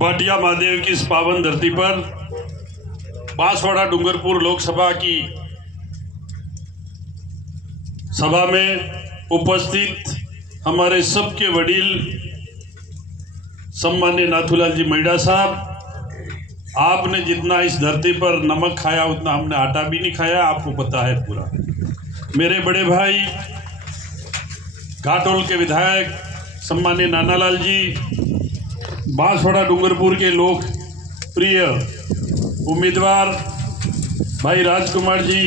भाटिया महादेव की इस पावन धरती पर बांसवाड़ा डूंगरपुर लोकसभा की सभा में उपस्थित हमारे सबके वडील सम्मान्य नाथूलाल जी मैडा साहब, आपने जितना इस धरती पर नमक खाया उतना हमने आटा भी नहीं खाया, आपको पता है पूरा। मेरे बड़े भाई घाटोल के विधायक सम्मान्य नानालाल जी, बांसवाड़ा डूंगरपुर के लोक प्रिय उम्मीदवार भाई राजकुमार जी,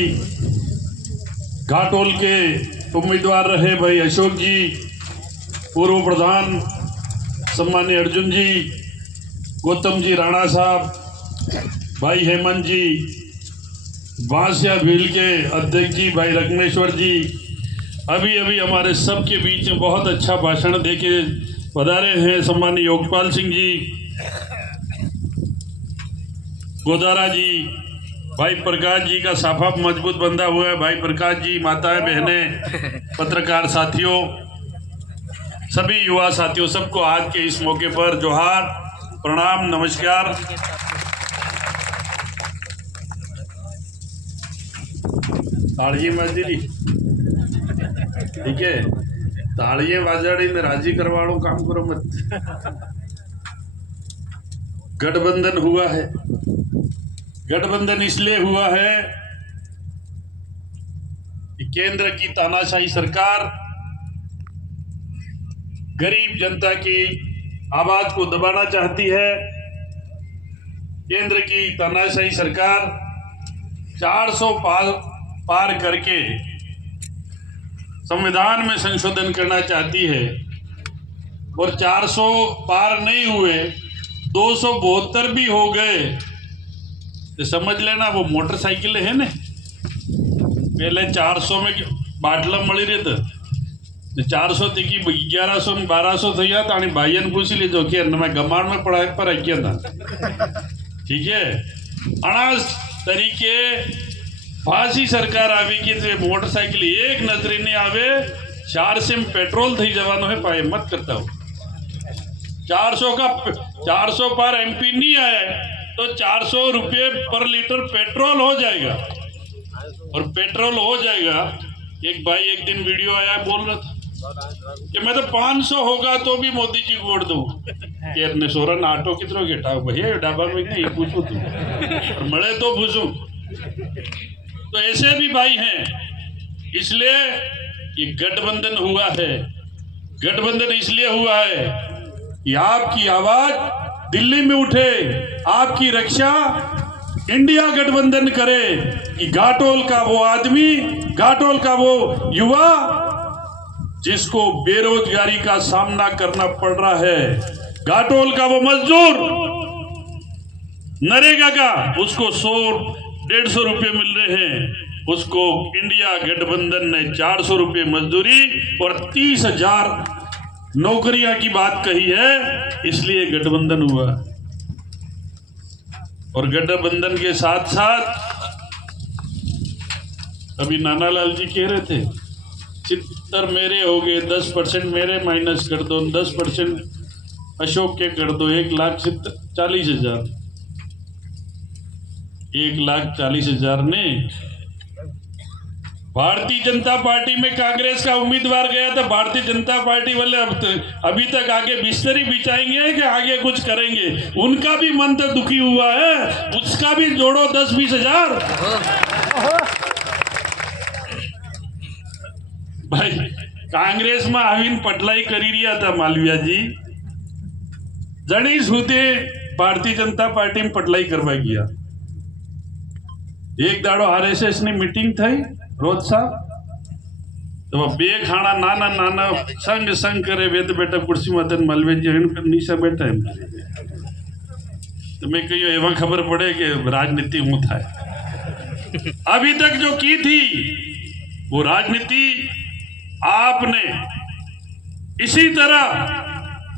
घाटोल के उम्मीदवार रहे भाई अशोक जी, पूर्व प्रधान सम्मान्य अर्जुन जी, गौतम जी राणा साहब, भाई हेमंत जी, बांसिया भील के अध्यक्ष जी भाई रत्नेश्वर जी, अभी अभी हमारे सबके बीच में बहुत अच्छा भाषण देके पधारे हैं सम्मान्य योगपाल सिंह जी, गोदारा जी, भाई प्रकाश जी का साफा मजबूत बंधा हुआ है, भाई प्रकाश जी, माताएं बहनें, पत्रकार साथियों, सभी युवा साथियों, सबको आज के इस मौके पर जोहार, प्रणाम, नमस्कार। ताड़िये मजदूरी ठीक है, ताड़िये बाजाड़ी ने राजी करवाड़ो, काम करो मत। गठबंधन हुआ है, गठबंधन इसलिए हुआ है कि केंद्र की तानाशाही सरकार गरीब जनता की आवाज को दबाना चाहती है। केंद्र की तानाशाही सरकार 400 पार करके संविधान में संशोधन करना चाहती है और 400 पार नहीं हुए, 272 भी हो गए तो समझ लेना वो मोटरसाइकिल है ना, पहले 400 में बाटला मળી રહી तो 400 थी कि 1100 में 1200 થઈ ગયા था। भाई ने पूछ लीजो कि मैं गमाड़ में पढ़ाई पर आ गया था, ठीक है। अनाज तरीके फांसी सरकार આવી कि मोटरसाइकिल एक नजरे नहीं आवे, 400 में पेट्रोल थी जवानों है पाए मत करता हो। 400 पर एमपी नहीं आए तो 400 रुपये पर लीटर पेट्रोल हो जाएगा, और पेट्रोल हो जाएगा। एक भाई एक दिन वीडियो आया बोल रहा था कि मैं तो 500 होगा तो भी मोदी जी को वोट दूं। कि सोरन आटो कितनो घेटा भैया डाबा में नहीं पूछू तू और मड़े तो पूछू। तो ऐसे भी भाई हैं, इसलिए ये गठबंधन हुआ है। गठबंधन इसलिए हुआ है कि आपकी आवाज दिल्ली में उठे, आपकी रक्षा इंडिया गठबंधन करे कि घाटोल का वो आदमी, घाटोल का वो युवा जिसको बेरोजगारी का सामना करना पड़ रहा है, घाटोल का वो मजदूर नरेगा का उसको 100-150 रुपये मिल रहे हैं, उसको इंडिया गठबंधन ने 400 रुपये मजदूरी और 30,000 नौकरियां की बात कही है, इसलिए गठबंधन हुआ। और गठबंधन के साथ साथ अभी नानालाल जी कह रहे थे 70 मेरे हो गए, 10% मेरे माइनस कर दो, 10% अशोक के कर दो, 1,40,000 1,40,000 ने भारतीय जनता पार्टी में कांग्रेस का उम्मीदवार गया था। भारतीय जनता पार्टी वाले अभी तक आगे बिस्तरी बिछाएंगे कि आगे कुछ करेंगे, उनका भी मन तो दुखी हुआ है, उसका भी जोड़ो 10-20 हजार। भाई कांग्रेस में आवीन पटलाई करी रिया था मालविया जी, जनी सुते भारतीय जनता पार्टी में पटलाई करवा गया। एक दाड़ो आरएसएस ની મીટિંગ થઈ રોજ સાહેબ, तो बे खाना नाना नाना संग संग करे वेद बेटा कुर्सी माते मालवे जी नीचा बैठा है, तो मैं कहियो एवं खबर पड़े कि राजनीति हूँ था। अभी तक जो की थी वो राजनीति आपने इसी तरह,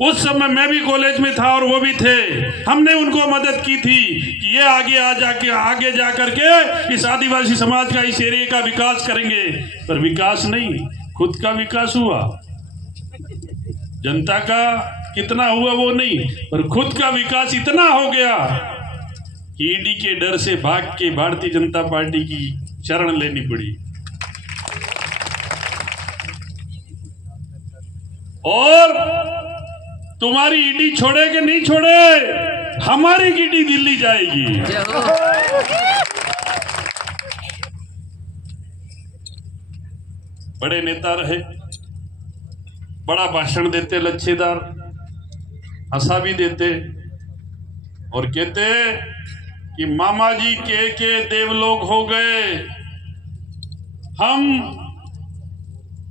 उस समय मैं भी कॉलेज में था और वो भी थे, हमने उनको मदद की थी कि ये आगे जा करके इस आदिवासी समाज का, इस एरिया का विकास करेंगे, पर विकास नहीं, खुद का विकास हुआ। जनता का कितना हुआ वो नहीं, पर खुद का विकास इतना हो गया कि ईडी के डर से भाग के भारतीय जनता पार्टी की शरण लेनी पड़ी। और तुम्हारी ईडी छोड़े कि नहीं छोड़े, हमारी ईडी दिल्ली जाएगी। बड़े नेता रहे, बड़ा भाषण देते, लच्छेदार, हंसा भी देते और कहते कि मामा जी के देवलोक हो गए, हम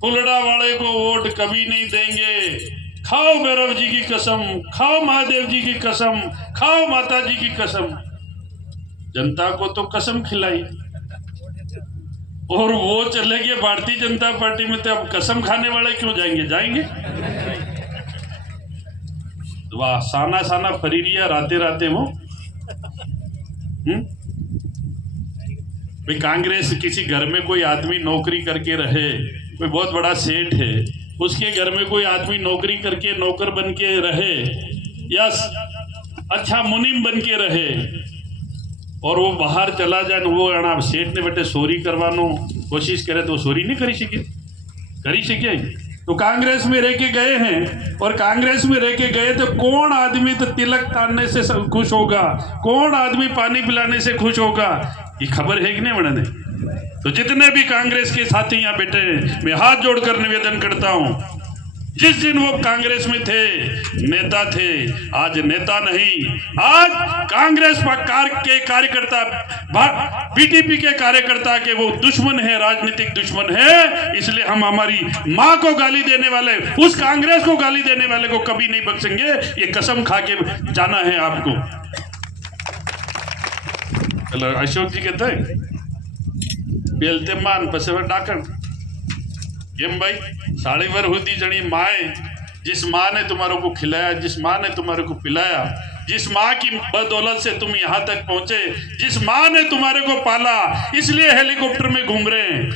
फुलड़ा वाले को वोट कभी नहीं देंगे, खाओ भैरव जी की कसम, खाओ महादेव जी की कसम, खाओ माता जी की कसम। जनता को तो कसम खिलाई और वो चले गए भारतीय जनता पार्टी में, तो अब कसम खाने वाले क्यों जाएंगे? जाएंगे। वाह, साना साना फरीरिया राते राते वो भाई। कांग्रेस किसी घर में कोई आदमी नौकरी करके रहे, कोई बहुत बड़ा सेठ है, उसके घर में कोई आदमी नौकरी करके नौकर बन के रहे या अच्छा मुनीम बन के रहे और वो बाहर चला जाए, वो अणा सेठ ने बेटे चोरी करवानो कोशिश करे तो चोरी नहीं करी सके। तो कांग्रेस में रह के गए हैं, और कांग्रेस में रह के गए तो कौन आदमी तो तिलक तानने से खुश होगा, कौन आदमी पानी पिलाने से खुश होगा, ये खबर है कि नहीं बड़े ने? तो जितने भी कांग्रेस के साथी यहाँ बैठे हैं, मैं हाथ जोड़कर निवेदन करता हूँ, जिस दिन वो कांग्रेस में थे नेता थे, आज नेता नहीं, आज कांग्रेस के कार्यकर्ता, बीटीपी के कार्यकर्ता के वो दुश्मन है, राजनीतिक दुश्मन है। इसलिए हम हमारी माँ को गाली देने वाले, उस कांग्रेस को गाली देने वाले को कभी नहीं बख्शेंगे। ये कसम खा के जाना है आपको। चलो, अशोक जी कहते हैं बेलते मान पसेवर डाकन केम भाई, साड़ी भर हुई जनी माए, जिस माँ ने तुम्हारे को खिलाया, जिस माँ ने तुम्हारे को पिलाया, जिस माँ की बदौलत से तुम यहाँ तक पहुंचे, जिस माँ ने तुम्हारे को पाला, इसलिए हेलीकॉप्टर में घूम रहे हैं।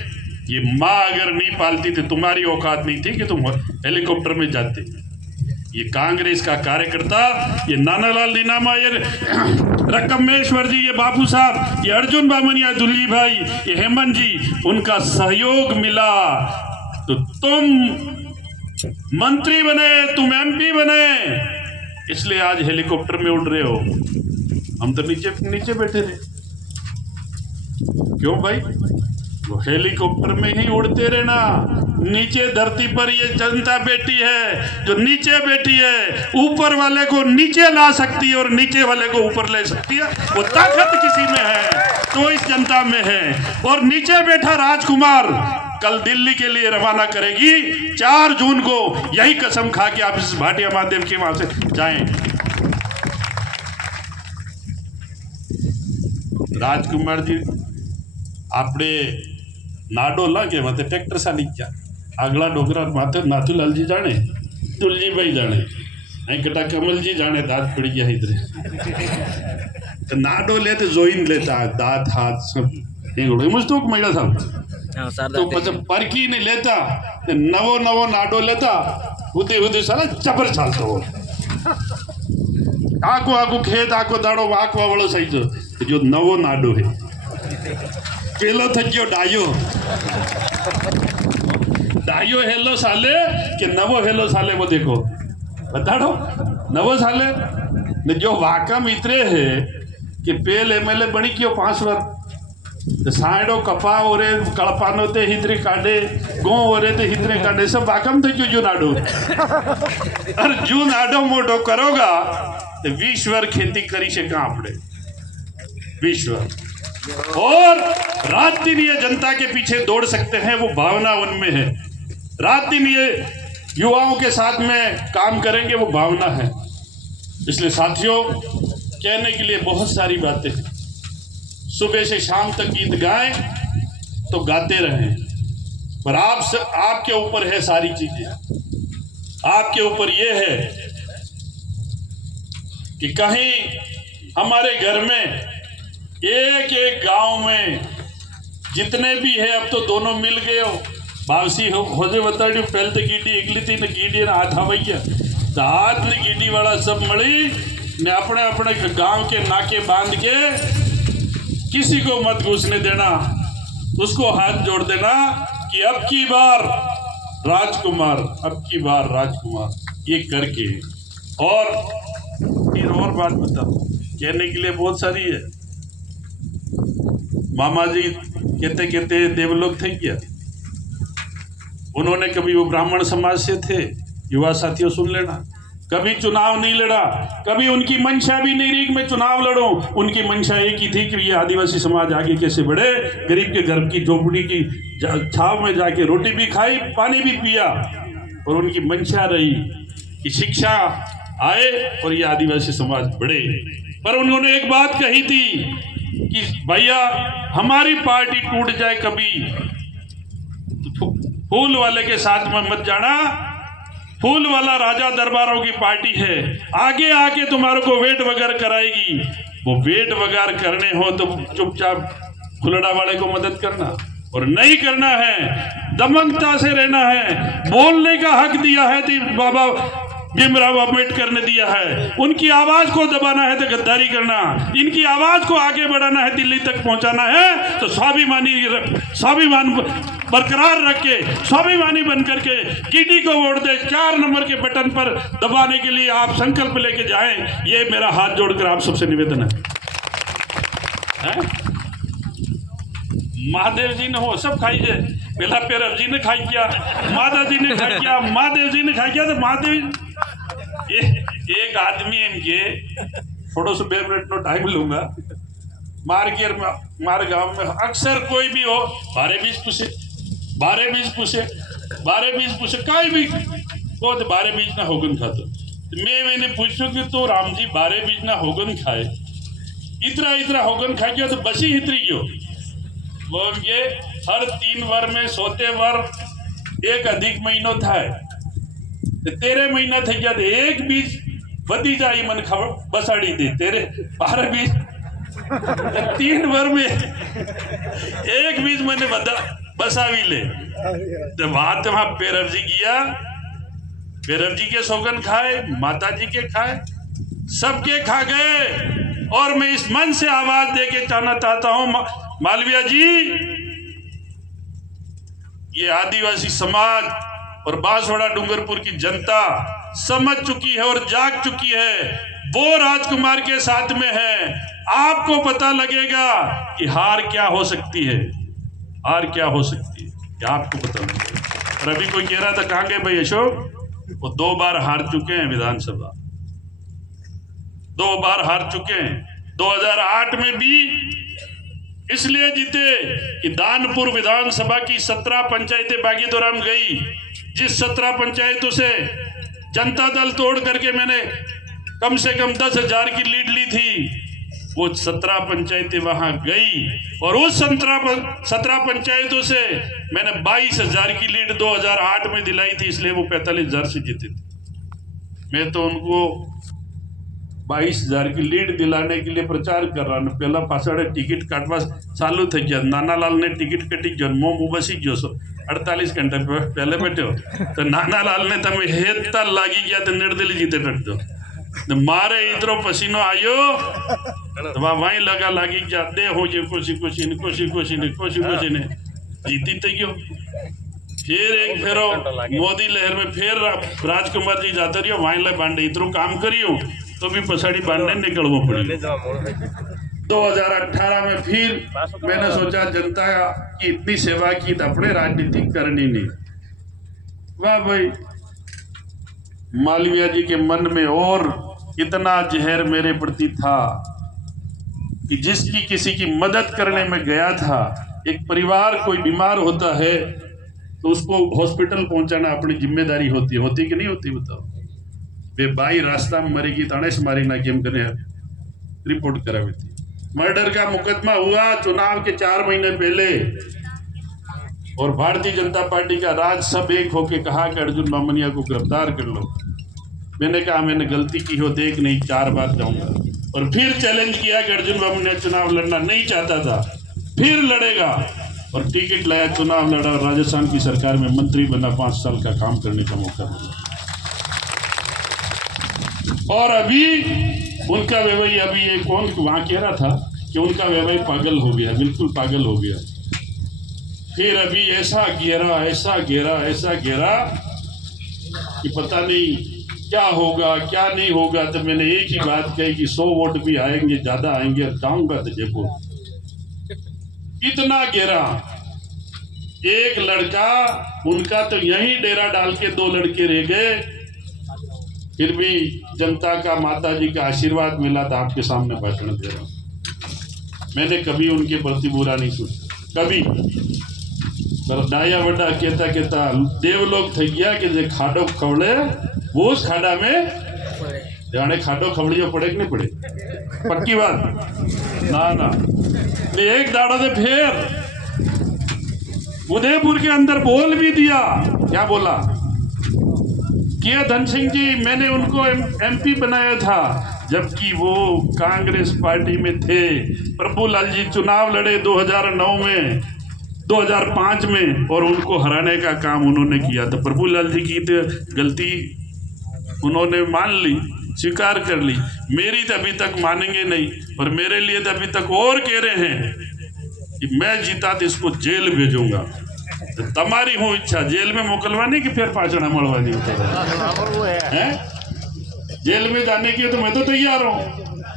ये माँ अगर नहीं पालती तो तुम्हारी औकात नहीं थी कि तुम हेलीकॉप्टर में जाते। ये कांग्रेस का कार्यकर्ता, ये नानालाल नीनामा, ये रकमेश्वर जी, ये बापू साहब, ये अर्जुन बामनिया, दुल्ली भाई, ये हेमंत जी, उनका सहयोग मिला तो तुम मंत्री बने, तुम एमपी बने, इसलिए आज हेलीकॉप्टर में उड़ रहे हो। हम तो नीचे बैठे थे। क्यों भाई? वो हेलीकॉप्टर में ही उड़ते रहना। नीचे धरती पर ये जनता बैठी है, जो नीचे बैठी है, ऊपर वाले को नीचे ला सकती है और नीचे वाले को ऊपर ले सकती है। वो ताकत किसी में है तो इस जनता में है। और नीचे बैठा राजकुमार कल दिल्ली के लिए रवाना करेगी 4 जून को। यही कसम खा के आप इस भाटिया महादेव के वहां से जाएं। राजकुमार जी आपने नाडो लागे मत ट्रैक्टर साली क्या अगला डोगरा माथे नाथूलाल जी जाने, तुलजी भाई जाने, कटा कमल जी जाने, दांत पड़ गया इधर तो नाडो लेते जोइन लेता दांत हाथ सब मुझको महिला था तो मतलब परकी नहीं लेता, नवो नाडो लेता, हुते साला चबर चालता हो। आको खेत आको दाड़ो वाकवा वालों सही जो नवो नाडो है। पेलो थक्यो डायो हेलो साले के नवो हेलो साले वो देखो बताड़ो नवो साले ने जो वाकम इतरे है कि पेल एमएलए बनी क्यों 5 बार तो साइडो कपा ओरे कड़पानो ते हितरे काटे गो ओरे ते हितरे काटे सब वाकम थे जो नाडो और जो नाडो मोटो करोगा तो विश्वर खेती करी से कहाँ आपने विश्वर। और रात दिन ये जनता के पीछे दौड़ सकते हैं, वो भावना उनमें है। रात दिन ये युवाओं के साथ में काम करेंगे, वो भावना है। इसलिए साथियों, कहने के लिए बहुत सारी बातें हैं। सुबह से शाम तक गीत गाएं तो गाते रहें, पर आपके ऊपर है सारी चीजें। आपके ऊपर ये है कि कहीं हमारे घर में एक गांव में जितने भी है, अब तो दोनों मिल गए हो, भावसी हो जे बताड़ी पहले तो गीडी एकली थी न गीडी हाथ हवैया तो हाथ ने गिड्डी वाला सब मड़ी ने अपने अपने गांव के नाके बांध के किसी को मत घुसने देना, उसको हाथ जोड़ देना कि अब की बार राजकुमार, अब की बार राजकुमार, ये करके। और फिर और बात बताओ, कहने के लिए बहुत सारी है। मामा जी कहते कहते देवलोक थे क्या? उन्होंने कभी, वो ब्राह्मण समाज से थे, युवा साथियों सुन लेना, कभी चुनाव नहीं लड़ा, कभी उनकी मंशा भी नहीं रही कि मैं चुनाव लड़ूं। उनकी मंशा एक ही थी कि ये आदिवासी समाज आगे कैसे बढ़े, गरीब के घर की झोपड़ी की छाव में जाके रोटी भी खाई, पानी भी पिया। और उनकी मंशा रही कि शिक्षा आए और ये आदिवासी समाज बढ़े। पर उन्होंने एक बात कही थी कि भैया हमारी पार्टी टूट जाए कभी तो फूल वाले के साथ में मत जाना, फूल वाला राजा दरबारों की पार्टी है, आगे आके तुम्हारे को वेट वगैरह कराएगी। वो वेट वगैरह करने हो तो चुपचाप खुलड़ा वाले को मदद करना, और नहीं करना है दमकता से रहना है। बोलने का हक दिया है बाबा भीमराव अम्बेडकर ने दिया है, उनकी आवाज को दबाना है तो गद्दारी करना, इनकी आवाज को आगे बढ़ाना है, दिल्ली तक पहुंचाना है तो स्वाभिमान बरकरार रख के, स्वाभिमानी बन करके गिड्डी को वोट दे, 4 नंबर के बटन पर दबाने के लिए आप संकल्प लेके जाएं। ये मेरा हाथ जोड़कर आप सबसे निवेदन है। महादेव जी ने हो सब खाई जाए, पहला पेरव जी ने खाई किया, माता जी ने खाई किया, महादेव जी ने खाई किया, तो महादेव एक आदमी इनके थोड़ा सा 2 मिनट नो टाइम लूंगा। मार गांव में अक्सर कोई भी हो, 12 बीज पूछे काई भी वो तो 12 बीज ना होगन खाता। मैंने पूछू कि तो राम जी 12 बीज ना होगन खाए, इतना होगन खाए क्या, तो बसी इतनी क्यों? वो ये हर 3 वर में सोते वर एक अधिक महीनो था, 13 महीना थे क्या, एक बीज बदी जाई मन खबर बसाड़ी दे तेरे 12 बीज 3 वर में एक बीज मैंने बसावी ले। तो बात वहां पेरव जी किया, पेरव जी के सौगन खाए, माता जी के खाए, सबके खा गए। और मैं इस मन से आवाज दे के कहना चाहता हूं मालविया जी, ये आदिवासी समाज और बांसवाड़ा डूंगरपुर की जनता समझ चुकी है और जाग चुकी है, वो राजकुमार के साथ में है। आपको पता लगेगा कि हार क्या हो सकती है, हार क्या हो सकती है, क्या आपको पता लगेगा। और अभी कोई कह रहा था कहां गए भाई अशोक, वो 2 बार हार चुके हैं विधानसभा, 2 बार हार चुके हैं। 2008 में भी इसलिए जीते कि दानपुर विधानसभा की 17 पंचायतें बागीदोराम गई, जिस 17 पंचायतों से जनता दल तोड़ करके मैंने कम से कम 10,000 की लीड ली थी, वो 17 पंचायतें वहां गई। और उस 17 पंचायतों से मैंने 22,000 की लीड 2008 में दिलाई थी, इसलिए वो 45,000 से जीते थे। मैं तो उनको 22,000 की लीड दिलाने के लिए प्रचार कर रहा हूँ। पहला पासवाड़े टिकट काटवा चालू थे क्या, नानालाल ने टिकट कटी गयो, मुंह बसी गयो, 48 घंटे पहले बैठे हो तो नानालाल ने तमें हेता लागी गया तो निर्दली जीते डट दो, तो मारे इधरो पसीनो आयो तो वहीं लगा लागी गया, दे हो ये खुशी ने जीती तो क्यों। फिर एक फेरो मोदी लहर में फिर राजकुमार जी जाते रहियो, वहीं ला बांधे इतरो काम करियो तो भी पछाड़ी बांधने निकलना पड़ी। 2018 में फिर मैंने सोचा जनता की इतनी सेवा की तो अपने राजनीति करनी नहीं। वाह भाई, मालविया जी के मन में और इतना जहर मेरे प्रति था कि जिसकी किसी की मदद करने में गया था। एक परिवार कोई बीमार होता है तो उसको हॉस्पिटल पहुंचाना अपनी जिम्मेदारी होती कि नहीं होती, बताओ। वे भाई रास्ता में मरेगी तणेश मारी ना केम करे रिपोर्ट करावी थी। मर्डर का मुकदमा हुआ चुनाव के 4 महीने पहले, और भारतीय जनता पार्टी का राज सब एक होके कहा कि अर्जुन बामनिया को गिरफ्तार कर लो। मैंने कहा मैंने गलती की हो, देख नहीं 4 बार जाऊंगा। और फिर चैलेंज किया कि अर्जुन बामनिया चुनाव लड़ना नहीं चाहता था, फिर लड़ेगा, और टिकट लाया, चुनाव लड़ा, राजस्थान की सरकार में मंत्री बना, 5 साल का काम करने का मौका मिला। और अभी उनका व्यवहार, अभी ये कौन वहां कह रहा था कि उनका व्यवहार पागल हो गया, बिल्कुल पागल हो गया। फिर अभी ऐसा घेरा कि पता नहीं क्या होगा क्या नहीं होगा। तो मैंने एक ही बात कही कि 100 वोट भी आएंगे, ज्यादा आएंगे, और जाऊंगा तो जयपुर। इतना घेरा। एक लड़का उनका तो यही डेरा डाल के 2 लड़के रह गए, फिर भी जनता का, माता जी का आशीर्वाद मिला था। आपके सामने भाषण दे रहा हूं। मैंने कभी उनके प्रति बुरा नहीं सोचा, कभी। पर डाया बड़ा कहता देवलोक થઈ ગયા कि जे खाडो खवड़े वो उस खाडा में जाने खाडो खवड़ियो पड़े कि नहीं पड़े, पक्की बात ना। एक दाड़ा से फिर उदयपुर के अंदर बोल भी दिया। क्या बोला कि धन सिंह जी, मैंने उनको एमपी बनाया था जबकि वो कांग्रेस पार्टी में थे। प्रभुलाल जी चुनाव लड़े 2009 में, 2005 में, और उनको हराने का काम उन्होंने किया। तो प्रभुलाल जी की तो गलती उन्होंने मान ली, स्वीकार कर ली। मेरी तो अभी तक मानेंगे नहीं, पर मेरे लिए तो अभी तक और कह रहे हैं कि मैं जीता तो इसको जेल भेजूंगा। तो तुम्हारी हो इच्छा जेल में मोकलवाने की, फिर पाचड़ा मड़वानी है। जेल में जाने की तो मैं तो तैयार हूँ।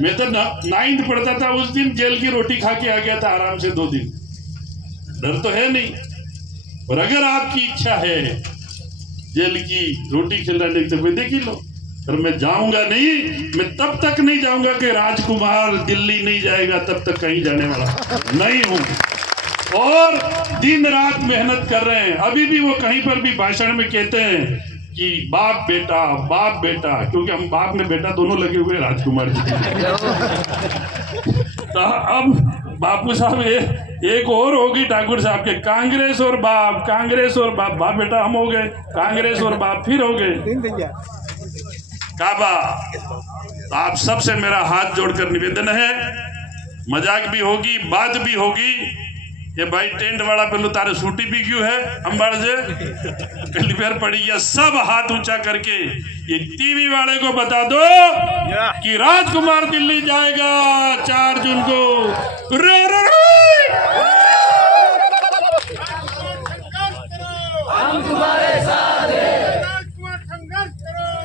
मैं तो 9th पढ़ता था उस दिन जेल की रोटी खा के आ गया था आराम से 2 दिन। डर तो है नहीं, और अगर आपकी इच्छा है जेल की रोटी खिलाने की तो मैं देख ही लो। पर मैं जाऊंगा नहीं, मैं तब तक नहीं जाऊंगा कि राजकुमार दिल्ली नहीं जाएगा, तब तक कहीं जाने वाला नहीं हूं। और दिन रात मेहनत कर रहे हैं। अभी भी वो कहीं पर भी भाषण में कहते हैं कि बाप बेटा, क्योंकि हम बाप में बेटा दोनों लगे हुए राजकुमार जी। तो अब बापू साहब एक और होगी ठाकुर साहब के, कांग्रेस और बाप बेटा हम हो गए, कांग्रेस और बाप फिर हो गए। काबा, तो आप सबसे मेरा हाथ जोड़कर निवेदन है, मजाक भी होगी, बात भी होगी। ये भाई टेंट वाला पहलू तारे सूटी भी क्यों है अंबाड़ से पहली बार पड़ी है। सब हाथ ऊंचा करके ये टीवी वाले को बता दो कि राजकुमार दिल्ली जाएगा 4 जून को।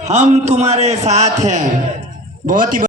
हम तुम्हारे साथ हैं। बहुत ही